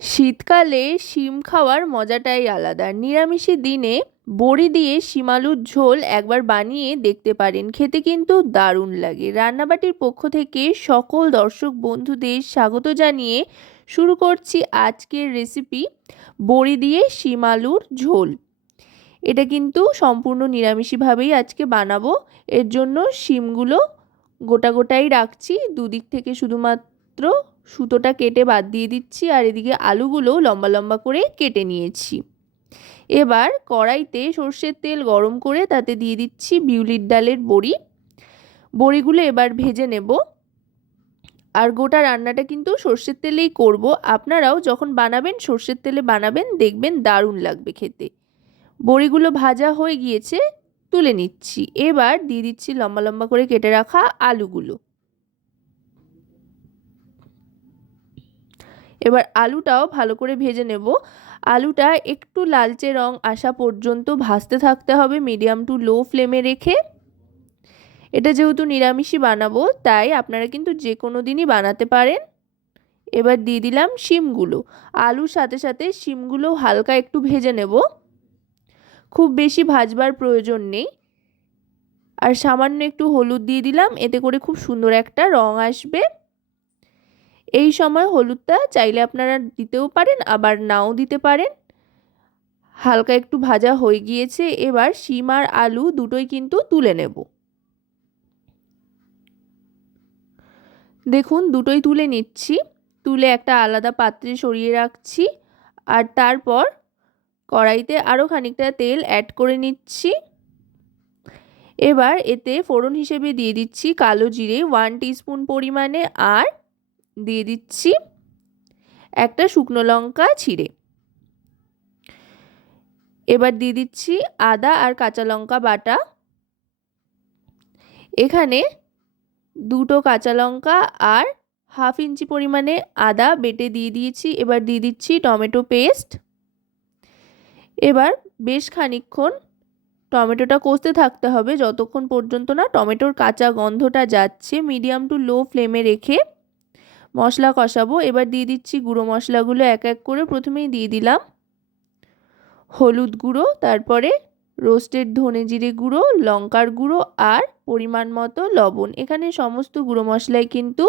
শীতকালে শিম খাওয়ার মজাটাই আলাদা। নিরামিষি দিনে বড়ি দিয়ে শিম আলুর ঝোল একবার বানিয়ে দেখতে পারেন। খেতে কিন্তু দারুণ লাগে। রান্নাবাটির পক্ষ থেকে সকল দর্শক বন্ধুদের স্বাগত জানিয়ে শুরু করছি আজকের রেসিপি বড়ি দিয়ে শিম আলুর ঝোল। এটা কিন্তু সম্পূর্ণ নিরামিষিভাবেই আজকে বানাবো। এর জন্য শিমগুলো গোটা গোটাই রাখছি। দুদিক থেকে শুধুমাত্র সুতোটা কেটে বাদ দিয়ে দিচ্ছি আর এদিকে আলুগুলো লম্বা লম্বা করে কেটে নিয়েছি। এবার কড়াইতে সর্ষের তেল গরম করে তাতে দিয়ে দিচ্ছি বিউলির ডালের বড়ি। বড়িগুলো এবার ভেজে নেব। আর গোটা রান্নাটা কিন্তু সর্ষের তেলেই করব। আপনারাও যখন বানাবেন সর্ষের তেলে বানাবেন, দেখবেন দারুণ লাগবে খেতে। বড়িগুলো ভাজা হয়ে গিয়েছে, তুলে নিচ্ছি। এবার দিয়ে দিচ্ছি লম্বা লম্বা করে কেটে রাখা আলুগুলো। এবার আলুটাও ভালো করে ভেজে নেব। আলুটা একটু লালচে রং আসা পর্যন্ত ভাজতে থাকতে হবে মিডিয়াম টু লো ফ্লেমে রেখে। এটা যেহেতু নিরামিষই বানাবো, তাই আপনারা কিন্তু যে কোনো দিনই বানাতে পারেন। এবার দিয়ে দিলাম শিমগুলো। আলুর সাথে সাথে শিমগুলো হালকা একটু ভেজে নেব। খুব বেশি ভাজবার প্রয়োজন নেই। আর সামান্য একটু হলুদ দিয়ে দিলাম, এতে করে খুব সুন্দর একটা রং আসবে। এই সময় হলুদটা চাইলে আপনারা দিতেও পারেন, আবার নাও দিতে পারেন। হালকা একটু ভাজা হয়ে গিয়েছে, এবার শিম আর আলু দুটোই কিন্তু তুলে নেব। দেখুন, দুটোই তুলে নিচ্ছি। তুলে একটা আলাদা পাত্রে সরিয়ে রাখছি, আর তারপর কড়াইতে আরও খানিকটা তেল অ্যাড করে নিচ্ছি। এবার এতে ফোড়ন হিসেবে দিয়ে দিচ্ছি কালো জিরে ওয়ান টিস্পুন পরিমাণে, আর দিয়ে দিচ্ছি একটা শুকনো লঙ্কা, ছিঁড়ে। এবার দিয়ে দিচ্ছি আদা আর কাঁচা লঙ্কা বাটা। এখানে দুটো কাঁচা লঙ্কা আর হাফ ইঞ্চি পরিমাণে আদা বেটে দিয়ে দিয়েছি। এবার দিয়ে দিচ্ছি টমেটো পেস্ট। এবার বেশ খানিক্ষণ টমেটোটা কষতে থাকতে হবে, যতক্ষণ পর্যন্ত না টমেটোর কাঁচা গন্ধটা যাচ্ছে, মিডিয়াম টু লো ফ্লেমে রেখে মশলা কষাবো। এবার দিয়ে দিচ্ছি গুঁড়ো মশলাগুলো এক এক করে প্রথমেই দিয়ে দিলাম হলুদ গুঁড়ো, তারপরে রোস্টেড ধনে জিরে গুঁড়ো, লঙ্কার গুঁড়ো আর পরিমাণ মতো লবণ। এখানে সমস্ত গুঁড়ো মশলাই কিন্তু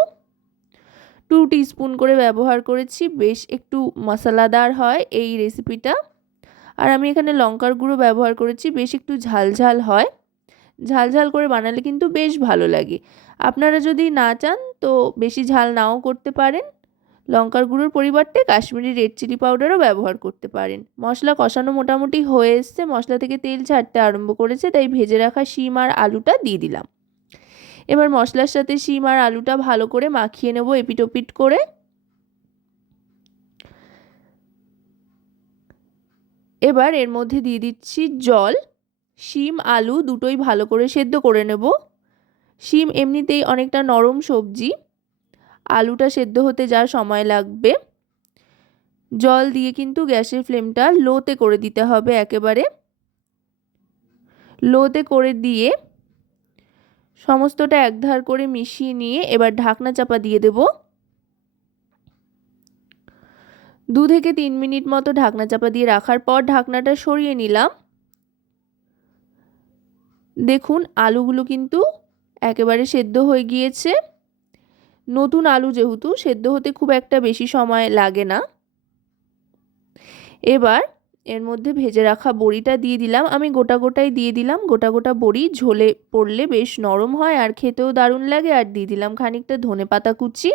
টু টিস্পুন করে ব্যবহার করেছি। বেশ একটু মশলাদার হয় এই রেসিপিটা আর আমি এখানে লঙ্কার গুঁড়ো ব্যবহার করেছি। বেশ একটু ঝাল ঝাল হয়। ঝাল ঝাল করে বানালে কিন্তু বেশ ভালো লাগে। আপনারা যদি না চান, তো বেশি ঝাল নাও করতে পারেন। লঙ্কার গুঁড়োর পরিবর্তে কাশ্মীরি রেড চিলি পাউডারও ব্যবহার করতে পারেন। মশলা কষানো মোটামুটি হয়ে এসছে, মশলা থেকে তেল ছাড়তে আরম্ভ করেছে, তাই ভেজে রাখা শিম আর আলুটা দিয়ে দিলাম। এবার মশলার সাথে শিম আর আলুটা ভালো করে মাখিয়ে নেব এপিটোপিট করে। এবার এর মধ্যে দিয়ে দিচ্ছি জল। শিম, আলু দুটোই ভালো করে সেদ্ধ করে নেব। শিম এমনিতেই অনেকটা নরম সবজি। আলুটা সেদ্ধ হতে যা সময় লাগবে। জল দিয়ে কিন্তু গ্যাসের ফ্লেমটা লোতে করে দিতে হবে একেবারে। লোতে করে দিয়ে সমস্তটা একধার করে মিশিয়ে নিয়ে এবার ঢাকনা চাপা দিয়ে দেব। দু থেকে তিন মিনিট মতো ঢাকনা চাপা দিয়ে রাখার পর ঢাকনাটা সরিয়ে নিলাম। দেখুন, আলুগুলো কিন্তু একেবারে সেদ্ধ হয়ে গিয়েছে। নতুন আলু যেহেতু, সেদ্ধ হতে খুব একটা বেশি সময় লাগে না। এবার এর মধ্যে ভেজে রাখা বড়িটা দিয়ে দিলাম। আমি গোটা গোটাই দিয়ে দিলাম। গোটা গোটা বড়ি ঝোলে পড়লে বেশ নরম হয় আর খেতেও দারুণ লাগে। আর দিয়ে দিলাম খানিকটা ধনে পাতা কুচি।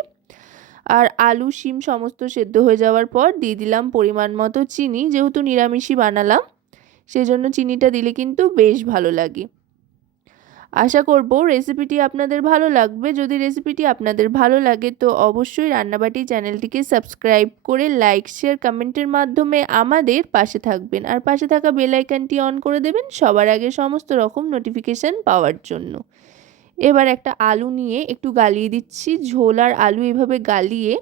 আর আলু, শিম সমস্ত সেদ্ধ হয়ে যাওয়ার পর দিয়ে দিলাম পরিমাণ মতো চিনি। যেহেতু নিরামিষই বানালাম, সেজন্য চিনিটা দিলে কিন্তু বেশ ভালো লাগে। আশা করব রেসিপিটি আপনাদের ভালো লাগবে। যদি রেসিপিটি আপনাদের ভালো লাগে তো অবশ্যই রান্নাবাটি চ্যানেলটিকে সাবস্ক্রাইব করে লাইক শেয়ার কমেন্টের মাধ্যমে আমাদের পাশে থাকবেন। আর পাশে থাকা বেল আইকনটি অন করে দেবেন সবার আগে সমস্ত রকম নোটিফিকেশান পাওয়ার জন্য। এবার একটা আলু নিয়ে একটু গালিয়ে দিচ্ছি। ঝোল আর আলু এভাবে গালিয়ে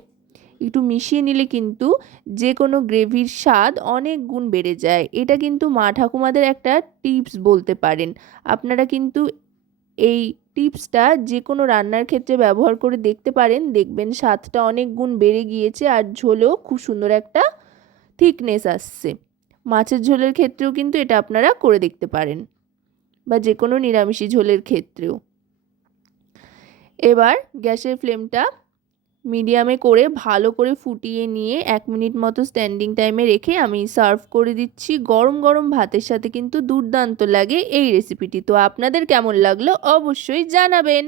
একটু মিশিয়ে নিলে কিন্তু যে কোনো গ্রেভির স্বাদ অনেক গুণ বেড়ে যায়। এটা কিন্তু মা ঠাকুমাদের একটা টিপস বলতে পারেন। আপনারা কিন্তু এই টিপসটা যে কোনো রান্নার ক্ষেত্রে ব্যবহার করে দেখতে পারেন। দেখবেন স্বাদটা অনেক গুণ বেড়ে গিয়েছে আর ঝোলেও খুব সুন্দর একটা থিকনেস আসছে। মাছের ঝোলের ক্ষেত্রেও কিন্তু এটা আপনারা করে দেখতে পারেন বা যে কোনো নিরামিষি ঝোলের ক্ষেত্রেও। এবার গ্যাসের ফ্লেমটা মিডিয়ামে করে ভালো করে ফুটিয়ে নিয়ে এক মিনিট মতো স্ট্যান্ডিং টাইমে রেখে আমি সার্ভ করে দিচ্ছি। গরম গরম ভাতের সাথে কিন্তু দুর্দান্ত লাগে এই রেসিপিটি তো আপনাদের কেমন লাগল অবশ্যই জানাবেন।